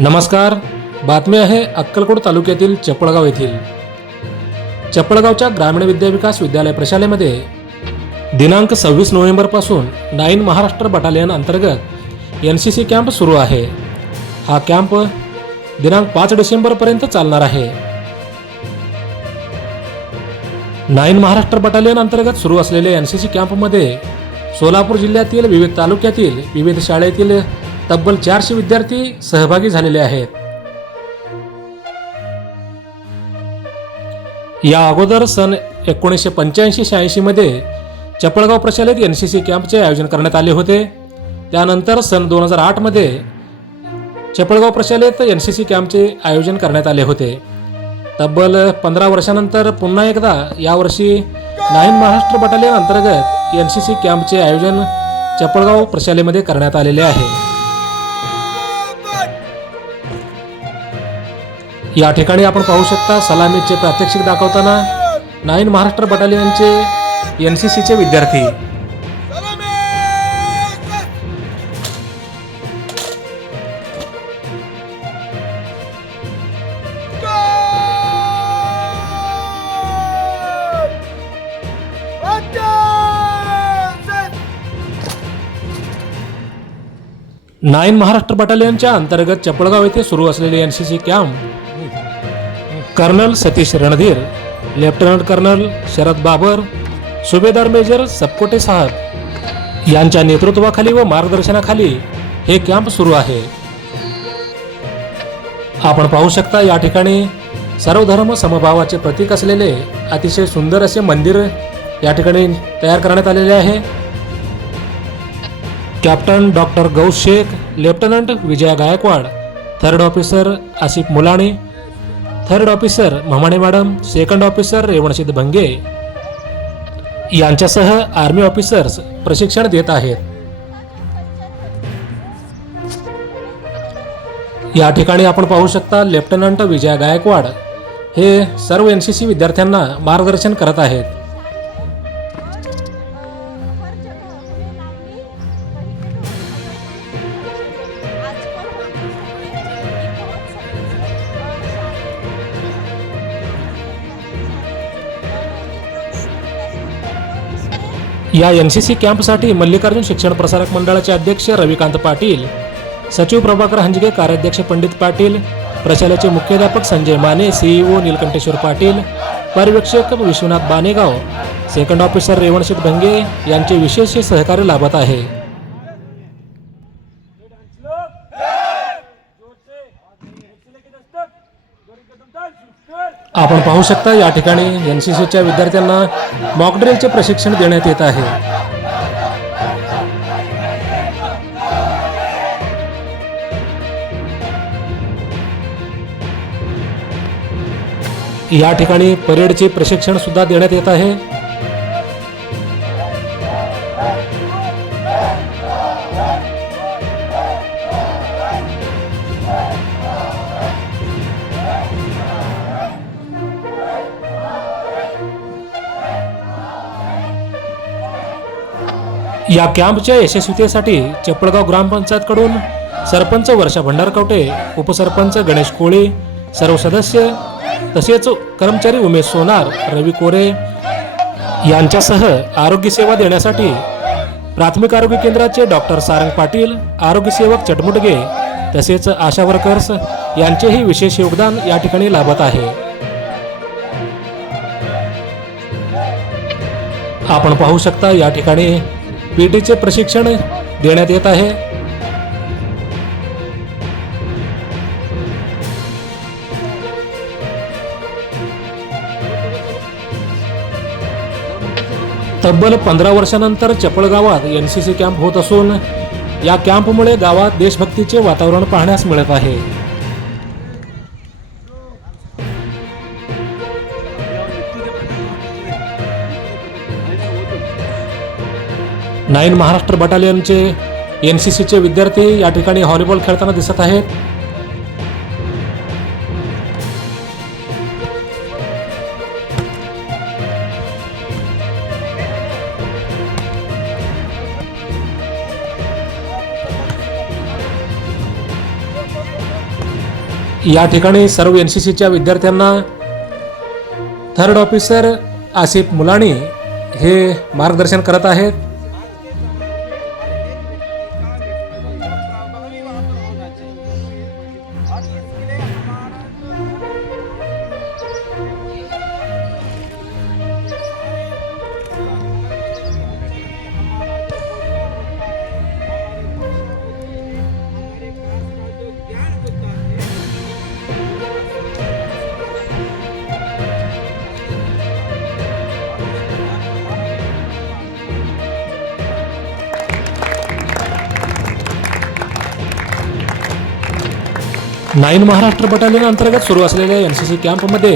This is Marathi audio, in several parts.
नमस्कार. बातमी आहे अक्कलकोट तालुक्यातील चपळगाव येथील. चपळगावच्या ग्रामीण विद्याविकास विद्यालय प्रशालेमध्ये दिनांक सव्वीस नोव्हेंबरपासून नाईन महाराष्ट्र बटालियन अंतर्गत एन सी सी कॅम्प सुरू आहे. हा कॅम्प दिनांक पाच डिसेंबरपर्यंत चालणार आहे. नाईन महाराष्ट्र बटालियन अंतर्गत सुरू असलेल्या एन सी सी कॅम्पमध्ये सोलापूर जिल्ह्यातील विविध तालुक्यातील विविध शाळेतील तब्बल चारशे विद्यार्थी सहभागी झालेले आहेत. या अगोदर सन एकोणीसशे पंच्याऐंशी शहाऐंशी मध्ये चपळगाव प्रशालेत एन सी सी कॅम्पचे आयोजन करण्यात आले होते. त्यानंतर सन दोन हजार आठमध्ये चपळगाव प्रशालेत एन सी सी कॅम्पचे आयोजन करण्यात आले होते. तब्बल पंधरा वर्षानंतर पुन्हा एकदा यावर्षी नाईन महाराष्ट्र बटालियन अंतर्गत एन सी सी कॅम्पचे आयोजन चपळगाव प्रशालेमध्ये करण्यात आलेले आहे. या ठिकाणी आपण पाहू शकता सलामीचे प्रात्यक्षिक दाखवताना नाईन महाराष्ट्र बटालियनचे एन सी सीचे विद्यार्थी. नाईन महाराष्ट्र बटालियनच्या अंतर्गत चपळगाव येथे सुरू असलेले N C C camp colonel Satish Randhir lieutenant colonel Sharad Babar सुभेदार मेजर सपकोटे साहेब यांच्या नेतृत्वाखाली व मार्गदर्शनाखाली हे कॅम्प सुरू आहे. आपण पाहू शकता या ठिकाणी सर्वधर्म समभावाचे प्रतीक असलेले अतिशय सुंदर असे मंदिर या ठिकाणी तयार करण्यात आलेले आहे. Captain doctor Gaus Shaikh lieutenant Vijaya Gaikwad third officer Asif Mulani third officer Mhamane madam second officer Revansiddh Bhange यांच्यासह आर्मी ऑफिसर्स प्रशिक्षण देत आहेत. या ठिकाणी आपण पाहू शकता लेफ्टनंट विजया गायकवाड हे सर्व एन सी सी विद्यार्थ्यांना मार्गदर्शन करत आहेत. या एन सी सी कॅम्पसाठी मल्लिकार्जुन शिक्षण प्रसारक मंडळाचे अध्यक्ष रविकांत पाटील सचिव प्रभाकर हंजगे कार्याध्यक्ष पंडित पाटील प्रशालेचे मुख्याध्यापक संजय माने सीईओ नीलकंठेश्वर पाटील पर्यवेक्षक विश्वनाथ बानेगाव सेकंड ऑफिसर रेवणशीत भंगे यांचे विशेष सहकार्य लाभत आहे. आपण पाहू शकता या ठिकाणी एन सी सीच्या विद्यार्थ्यांना मॉकड्रिलचे प्रशिक्षण देण्यात येत आहे. या ठिकाणी परेडचे प्रशिक्षण सुद्धा देण्यात येत आहे. या कॅम्पच्या यशस्वीतेसाठी चपळगाव ग्रामपंचायतकडून सरपंच वर्षा भंडारकवटे उपसरपंच गणेश कोळी सर्व सदस्य तसेच कर्मचारी उमेश सोनार रवी कोरे यांच्यासह आरोग्य सेवा देण्यासाठी प्राथमिक आरोग्य केंद्राचे डॉक्टर सारंग पाटील आरोग्य सेवक चटमुटगे तसेच आशा वर्कर्स यांचेही विशेष योगदान या ठिकाणी लाभत आहे. आपण पाहू शकता या ठिकाणी पीटीचे प्रशिक्षण देण्यात येत आहे. तब्बल पंधरा वर्षानंतर चपळ गावात एन सी सी कॅम्प होत असून या कॅम्पमुळे गावात देशभक्तीचे वातावरण पाहण्यास मिळत आहे. नाईन महाराष्ट्र बटालियनचे एन सी सीचे विद्यार्थी या ठिकाणी हॉलीबॉल खेळताना दिसत आहेत. या ठिकाणी सर्व एन सी सीच्या विद्यार्थ्यांना थर्ड ऑफिसर आसिफ मुलानी हे मार्गदर्शन करत आहेत. नाईन महाराष्ट्र बटालियन अंतर्गत सुरू असलेल्या एन सी सी कॅम्पमध्ये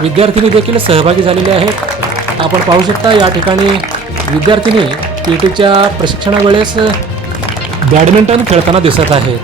विद्यार्थिनी देखील सहभागी झालेले आहेत. आपण पाहू शकता या ठिकाणी विद्यार्थिनी पी टीच्या प्रशिक्षणावेळेस बॅडमिंटन खेळताना दिसत आहेत.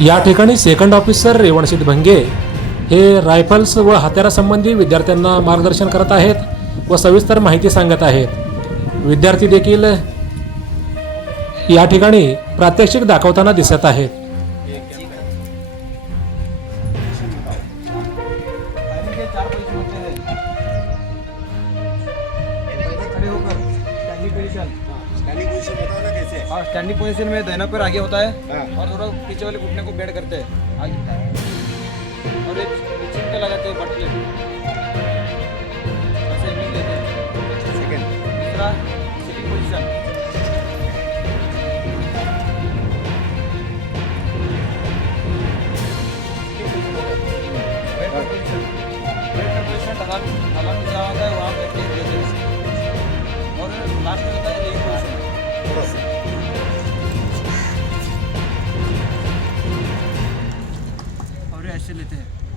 या ठिकाणी सेकंड ऑफिसर रेवणशीत भंगे हे रायफल्स व हत्यारासंबंधी विद्यार्थ्यांना मार्गदर्शन करत आहेत व सविस्तर माहिती सांगत आहेत. विद्यार्थी देखील या ठिकाणी प्रात्यक्षिक दाखवताना दिसत आहेत. हाँ स्टैंडिंग पोजीशन में दाहिना पैर आगे होता है. हाँ। और थोड़ा पीछे वाले घुटने को बेड करते हैं आगे और एक लगाते हैं बट और लेते हैं।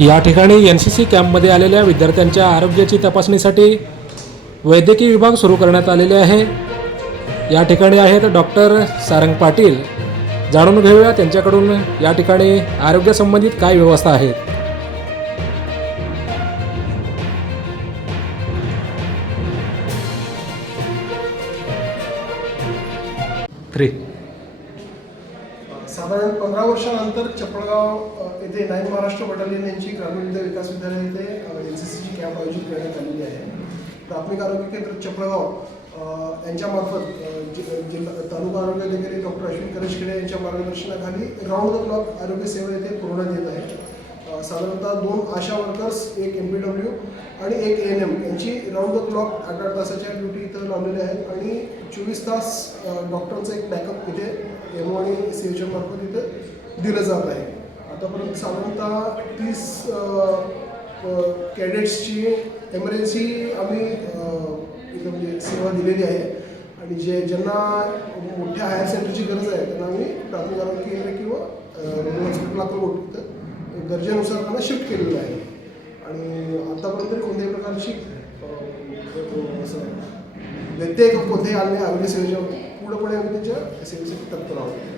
या ठिकाणी एन सी सी कॅम्पमध्ये आलेल्या विद्यार्थ्यांच्या आरोग्याची तपासणीसाठी वैद्यकीय विभाग सुरू करण्यात आलेले आहे. या ठिकाणी आहेत डॉक्टर सारंग पाटील. जाणून घेऊया त्यांच्याकडून या ठिकाणी आरोग्यासंबंधित काय व्यवस्था आहेत थ्री साधारण पंधरा वर्षानंतर चपळगाव इथे नाईन महाराष्ट्र बटालियन यांची ग्रामीण विद्या विकास विद्यालय येथे एन सी सीची कॅम्प आयोजित करण्यात आलेली आहे. प्राथमिक आरोग्य केंद्र चपळगाव यांच्यामार्फत जि- जिल्हा तालुका आरोग्य अधिकारी डॉक्टर अश्विन करेशखेडे यांच्या मार्गदर्शनाखाली राऊंड द क्लॉक आरोग्य सेवा येथे पुरवण्यात येत आहे. साधारणतः दोन आशा वर्कर्स एक एम पी डब्ल्यू आणि एक एन एम यांची राऊंड द क्लॉक आठ आठ तासाच्या ड्युटी इथं लावलेल्या आहेत आणि चोवीस तास डॉक्टरचं एक बॅकअप इथे एम आणि सी एच मार्फत इथं दिलं जात आहे. आतापर्यंत साधारणतः तीस कॅडेट्सची एमर्जन्सी आम्ही इथं म्हणजे सेवा दिलेली आहे. आणि जे ज्यांना मोठ्या हायर सेंटरची गरज आहे त्यांना आम्ही प्राथमिक आरोग्य केंद्र किंवा हॉस्पिटल अक्कलकोट इथं गरजेनुसार त्यांना शिफ्ट केलेलं आहे. आणि आतापर्यंत तरी कोणत्याही प्रकारची असं व्यत्यय कोणत्याही आले आरोग्य सेवेच्या पूर्णपणे आम्ही त्यांच्या सेवेसाठी तत्पर आहोत.